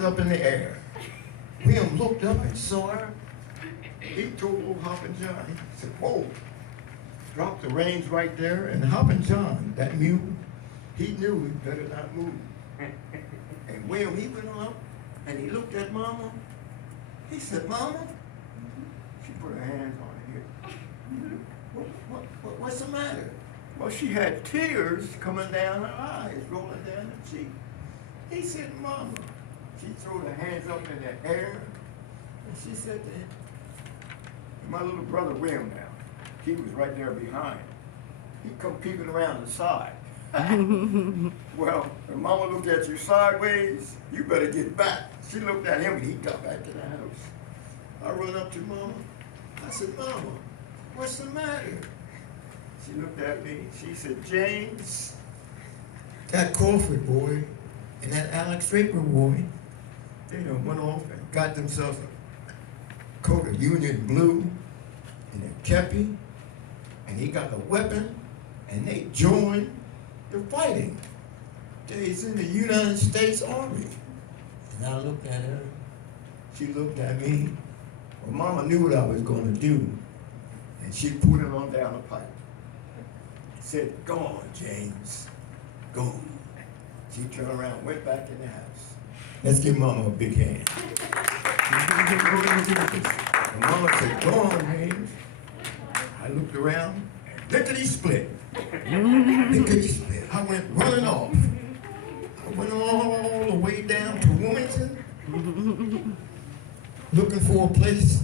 hands up in the air. William looked up and saw her. He told old Hoppin' John, he said, whoa. Dropped the reins right there, and Hoppin' John, that mule, he knew he better not move. And William, he went up, and he looked at Mama. He said, Mama? She put her hands on her hip. What's the matter? Well, she had tears coming down her eyes, rolling down her cheek. He said, Mama. She threw her hands up in the air, and she said to him, my little brother William now, he was right there behind. He come peeping around the side. Well, when Mama looked at you sideways, you better get back. She looked at him and he got back to the house. I run up to Mama. I said, Mama, what's the matter? She looked at me. She said, James, that Crawford boy and that Alex Draper boy, they done went off and got themselves a coat of Union blue and a kepi, and he got a weapon, and they joined the fighting. They's in the United States Army. And I looked at her, she looked at me. Well, Mama knew what I was gonna do, and she put it on down the pipe. Said, go on, James, go on. She turned around, went back in the house. Let's give Mama a big hand. And Mama said, go on, James. I looked around, lickety split. Lickety split. I went running off. I went all the way down to Wilmington, looking for a place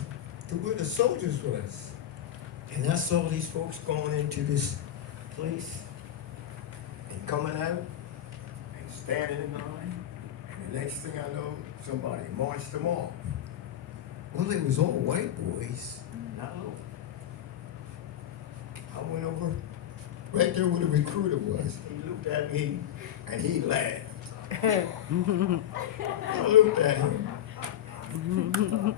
to where the soldiers was. And I saw these folks going into this place and coming out and standing in line. And the next thing I know, somebody marched them off. Well, they was all white boys, not little. I went over right there where the recruiter was. He looked at me and he laughed. I looked at him.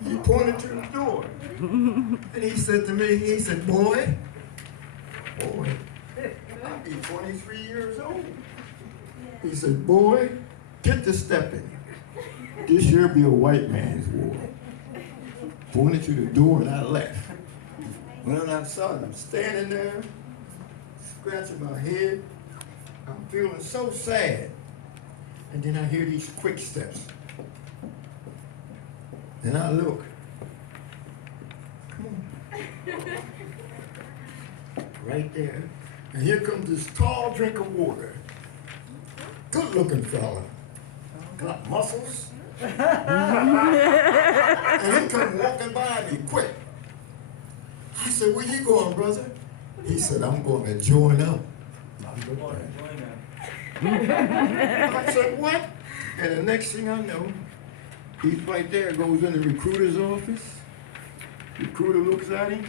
He pointed to the door. And he said to me, he said, boy, I'll be 23 years old. He said, boy, get to stepping. This here be a white man's war. Pointed to the door and I left. Went outside, I'm standing there, scratching my head. I'm feeling so sad. And then I hear these quick steps. And I look. Come on. Right there. And here comes this tall drink of water. Good looking fella. Got muscles. And he come walking by me quick. I said, where you going, brother? He said, I'm going to join up. I said, what? And the next thing I know, he's right there, goes in the recruiter's office. Recruiter looks at him,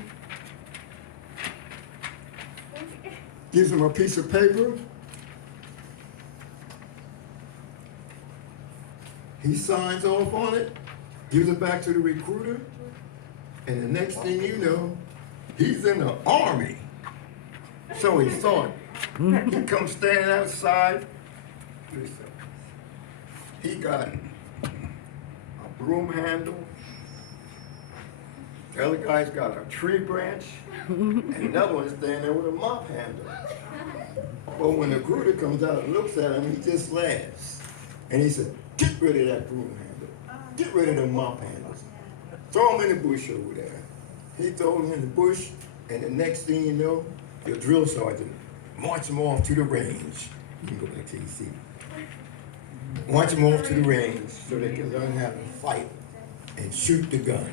gives him a piece of paper. He signs off on it, gives it back to the recruiter, and the next thing you know, he's in the Army. So he thought. He comes standing outside. He got a broom handle. The other guy's got a tree branch. And another one's standing there with a mop handle. But when the recruiter comes out and looks at him, he just laughs. And he said, get rid of that broom handle. Get rid of the mop handles. Throw him in the bush over there. He throws him in the bush, and the next thing you know, the drill sergeant march them off to the range. You can go back to your seat. March them off to the range so they can learn how to fight and shoot the gun.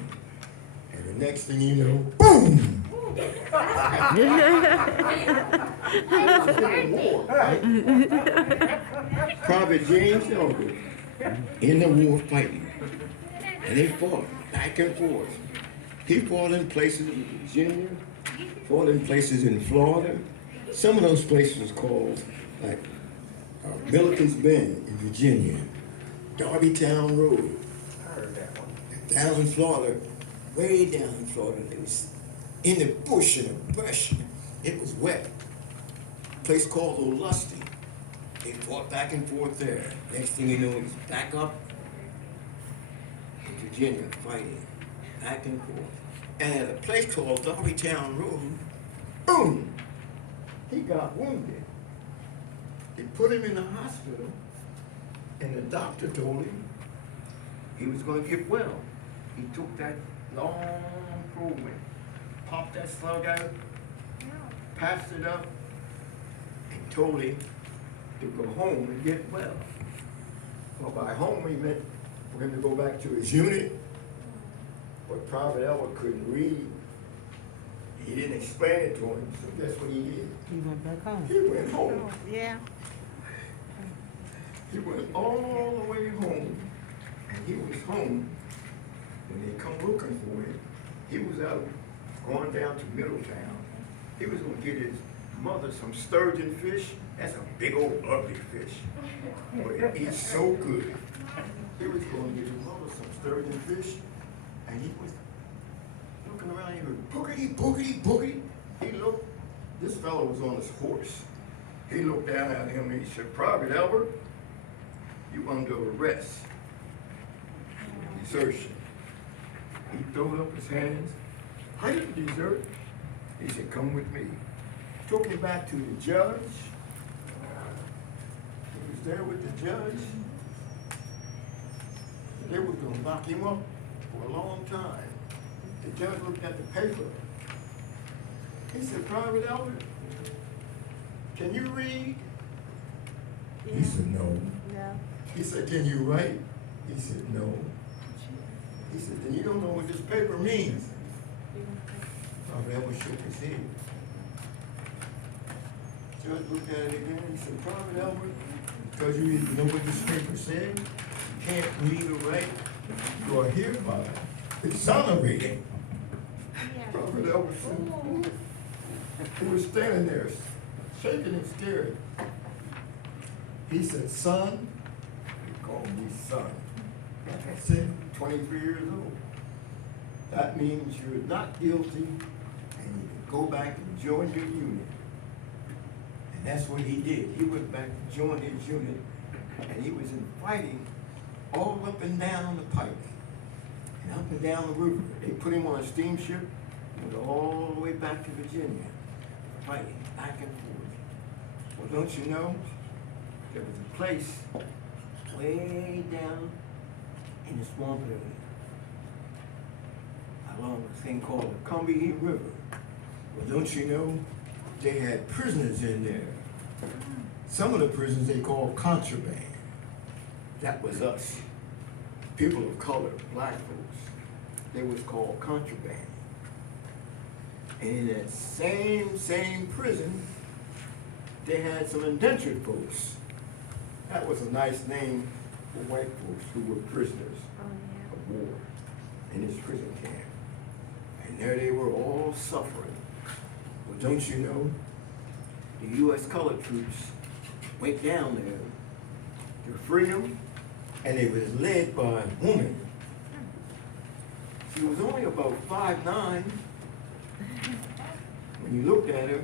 And the next thing you know, boom! Private James Elder in the war fighting. And they fought back and forth. He fought in places in Virginia, fought in places in Florida. Some of those places was called like Milliken's Bend in Virginia, Darbytown Road. I heard that one. Down in Florida, way down in Florida, it was in the bush, in the brush. It was wet. A place called Old Lusty. They fought back and forth there. Next thing you know, he's back up Virginia fighting, back and forth. And at a place called Darbytown Road, boom, he got wounded. They put him in the hospital, and the doctor told him he was going to get well. He took that long program, popped that slug out, passed it up, and told him to go home and get well. Well, by home he meant for him to go back to his unit, but Private Elwood couldn't read. He didn't explain it to him, so guess what he did? He went back home. He went home. Yeah. He went all the way home, and he was home when they come looking for him. He was out going down to Middletown. He was going to get his mother some sturgeon fish. That's a big old ugly fish, but it eats so good. He was going to get his mother some sturgeon fish, and he was looking around. He heard boogity, boogity, boogity. He looked. This fellow was on his horse. He looked down at him and he said, "Private Albert, you under arrest. Desertion." He threw up his hands. "I didn't desert." He said, "Come with me." Took him back to the judge. He was there with the judge. They were going to lock him up for a long time. The judge looked at the paper. He said, "Private Albert, can you read?" He said, "No." No. He said, "Can you write?" He said, "No." He said, "Then you don't know what this paper means." Private Albert shook his head. Judge looked at it again. He said, "Private Albert, because you didn't know what this paper said, you can't read or write, you are hereby exonerated." Private Albert said, he was standing there, shaking and scared. He said, "Son," he called me son. I said, 23 years old. That means you're not guilty and you can go back and join your unit. And that's what he did. He went back and joined his unit, and he was in fighting all up and down the pike and up and down the river. They put him on a steamship and went all the way back to Virginia, fighting back and forth. Well, don't you know, there was a place way down in the swamp area along a thing called the Combahee River. Well, don't you know, they had prisoners in there. Some of the prisoners they called contraband. That was us, people of color, black folks. They was called contraband. And in that same prison, they had some indentured folks. That was a nice name for white folks who were prisoners of war in this prison camp. And there they were all suffering. Well, don't you know, the U.S. colored troops went down there to free them, and it was led by a woman. She was only about 5'9". When you looked at her,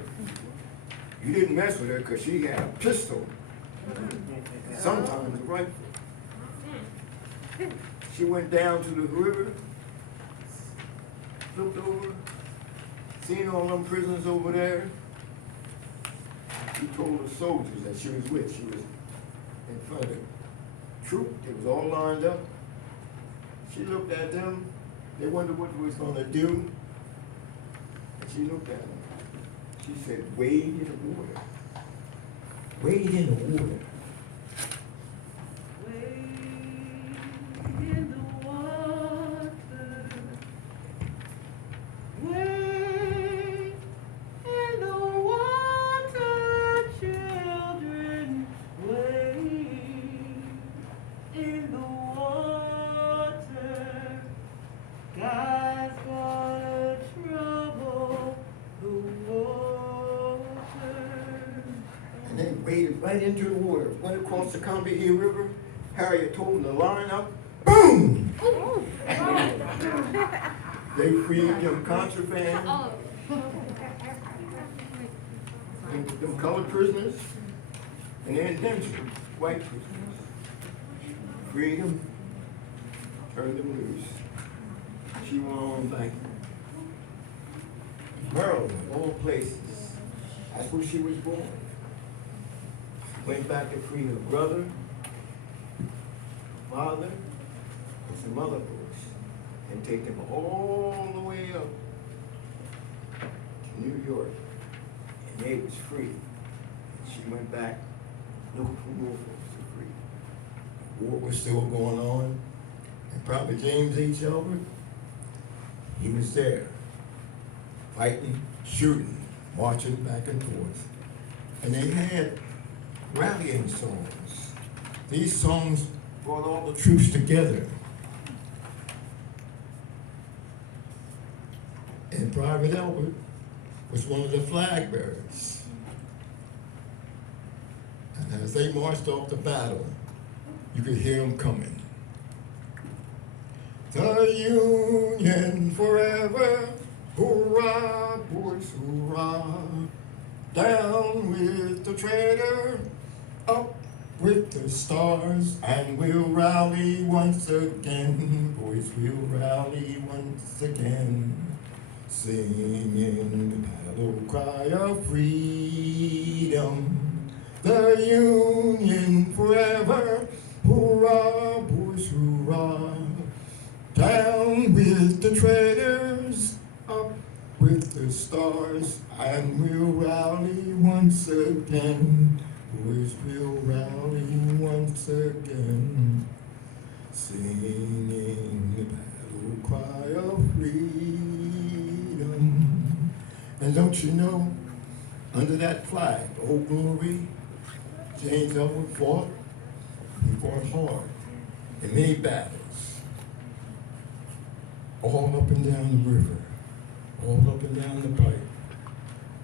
you didn't mess with her because she had a pistol, sometimes a rifle. She went down to the river, looked over, seen all them prisoners over there. She told the soldiers that she was with. She was in front of the troop. They was all lined up. She looked at them. They wondered what they was going to do. And she looked at them. She said, "Wade in the water. Wade in the water." Wade in the water. Wade in the water, children. Wade in the water. God's gonna trouble the water. And they waded right into the water, went across the Combahee River. Harriet told them to line up. Boom! They freed them contraband, them colored prisoners, and their indentured white prisoners. Freed them, turned them loose. She went on back. Maryland, of all places. That's where she was born. Went back to free her brother, father, and some other boys, and take them all the way up to New York. And they was free. And she went back looking for more folks to free. The war was still going on. And Prophet James H. Albert, he was there, fighting, shooting, marching back and forth. And they had rallying songs. These songs brought all the troops together. And Private Albert was one of the flag bearers. And as they marched off the battle, you could hear them coming. The Union forever, hurrah, boys, hurrah. Down with the traitor, up with the stars, and we'll rally once again, boys, we'll rally once again, singing the battle cry of freedom. The Union forever, hurrah, boys, hurrah. Down with the traitors, up with the stars, and we'll rally once again, boys, we'll rally once again, singing the battle cry of freedom. And don't you know, under that flag, Old Glory, James Elwood fought. He fought hard in many battles, all up and down the river, all up and down the pipe.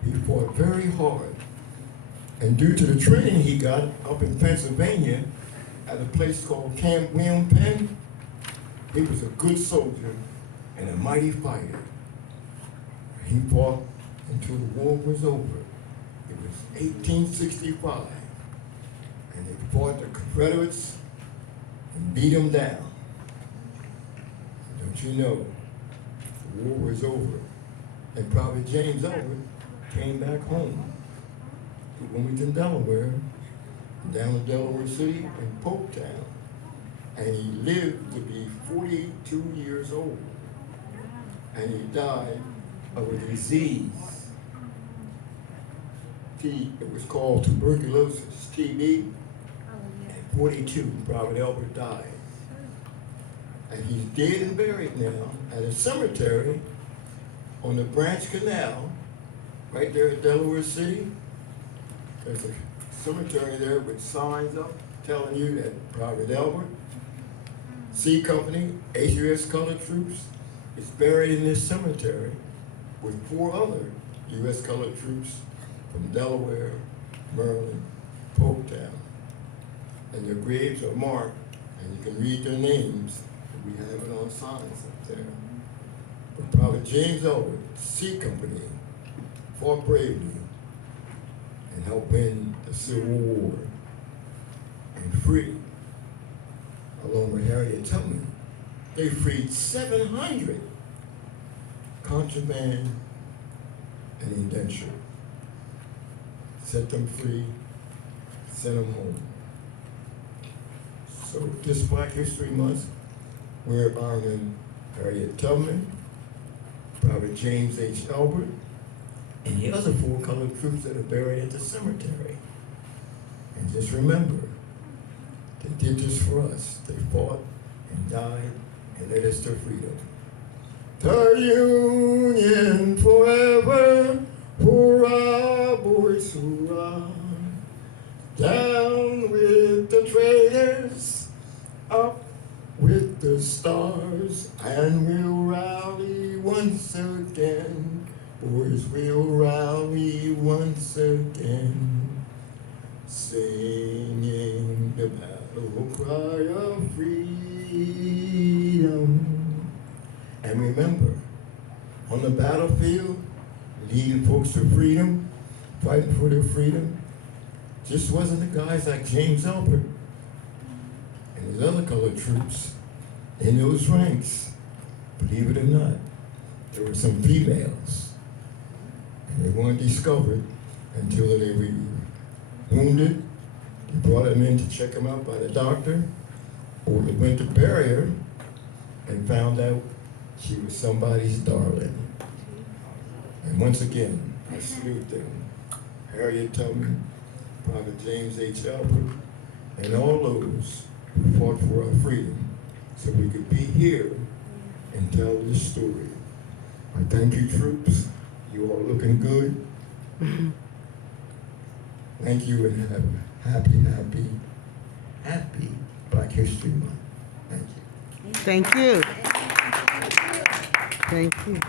He fought very hard. And due to the training he got up in Pennsylvania at a place called Camp William Penn, he was a good soldier and a mighty fighter. He fought until the war was over. It was 1865. And they fought the Confederates and beat them down. Don't you know, the war was over. And Prophet James Elwood came back home to Wilmington, Delaware, down in Delaware City and Polktown. And he lived to be 42 years old. And he died of a disease. It was called tuberculosis, TB. At 42, Prophet Albert died. And he's dead and buried now at a cemetery on the Branch Canal, right there in Delaware City. There's a cemetery there with signs up telling you that Private Albert, C Company, HUS Colored Troops, is buried in this cemetery with 4 other U.S. Colored Troops from Delaware, Maryland, Polktown. And their graves are marked, and you can read their names. We have it on signs up there. But Prophet James Elwood, C Company, fought bravely and helped win the Civil War and free, along with Harriet Tubman. They freed 700 contraband and indentured, set them free, sent them home. So this Black History Month, we're honoring Harriet Tubman, Private James H. Albert, and the other 4 colored troops that are buried at the cemetery. And just remember, they did this for us. They fought and died and led us to freedom. The Union forever, hurrah, boys, hurrah. Down with the traitors, up with the stars, and we'll rally once again, boys, we'll rally once again, singing the battle cry of freedom. And remember, on the battlefield, leading folks to freedom, fighting for their freedom, just wasn't the guys like James Albert and his other colored troops. in those ranks, believe it or not, there were some females, and they weren't discovered until they were wounded. They brought them in to check them out by the doctor, or they went to bury her and found out she was somebody's darling. And once again, I salute them. Harriet Tubman, Prophet James H. Albert, and all those who fought for our freedom so we could be here and tell this story. I thank you, troops. You all looking good. Thank you, and have a happy Black History Month. Thank you. Thank you. Thank you.